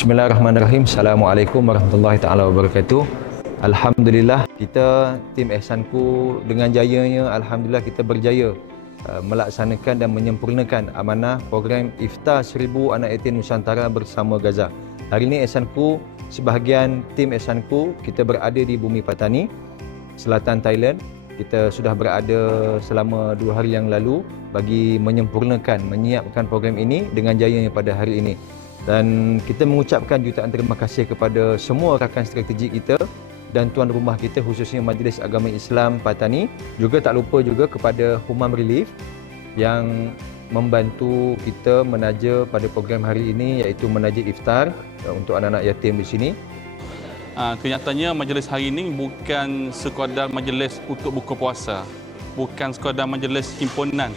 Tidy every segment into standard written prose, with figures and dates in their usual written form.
Bismillahirrahmanirrahim. Assalamualaikum warahmatullahi taala wabarakatuh. Alhamdulillah, kita tim Ihsanku dengan jayanya, alhamdulillah kita berjaya melaksanakan dan menyempurnakan amanah program Iftar 1000 Anak Yatim Nusantara bersama Gaza. Hari ini Ihsanku, sebahagian tim Ihsanku, kita berada di Bumi Patani, selatan Thailand. Kita sudah berada selama 2 hari yang lalu bagi menyempurnakan, menyiapkan program ini dengan jayanya pada hari ini. Dan kita mengucapkan jutaan terima kasih kepada semua rakan strategi kita dan tuan rumah kita, khususnya Majlis Agama Islam Patani. Juga tak lupa juga kepada Humam Relief yang membantu kita menaja pada program hari ini, iaitu menaja iftar untuk anak-anak yatim di sini. Kenyataannya majlis hari ini bukan sekadar majlis untuk buka puasa, bukan sekadar majlis himpunan.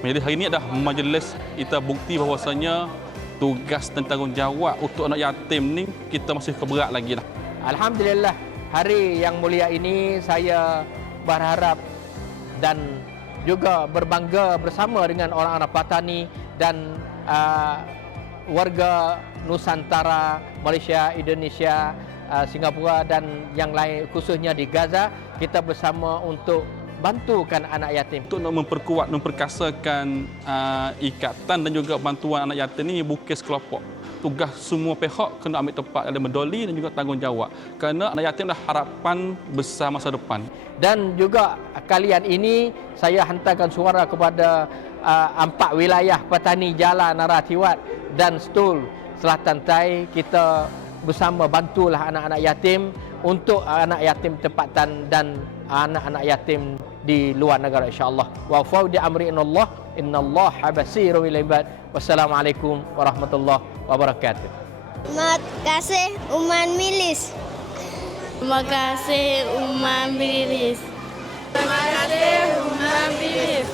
Majlis hari ini adalah majlis kita bukti bahawasanya tugas dan tanggungjawab untuk anak yatim ni kita masih keberat lagi lah. Alhamdulillah, hari yang mulia ini saya berharap dan juga berbangga bersama dengan orang-orang Patani dan warga Nusantara, Malaysia, Indonesia, Singapura dan yang lain, khususnya di Gaza. Kita bersama untuk bantukan anak yatim. Untuk memperkuat, memperkasakan ikatan dan juga bantuan anak yatim ini bukan sekelompok. Tugas semua pihak kena ambil tempat dalam medali dan juga tanggungjawab. Kerana anak yatim adalah harapan besar masa depan. Dan juga kalian ini saya hantarkan suara kepada 4 wilayah Patani, Jala, Narathiwat dan Stul, Selatan Thai. Kita bersama bantulah anak-anak yatim untuk anak yatim tempatan dan anak-anak yatim di luar negara, insya-Allah. Wa faudi amri inallah innallaha basirun bil ibad. Wassalamualaikum warahmatullahi wabarakatuh. Terima kasih Uman Milis. Terima kasih Uman Milis. Terima kasih Uman Milis.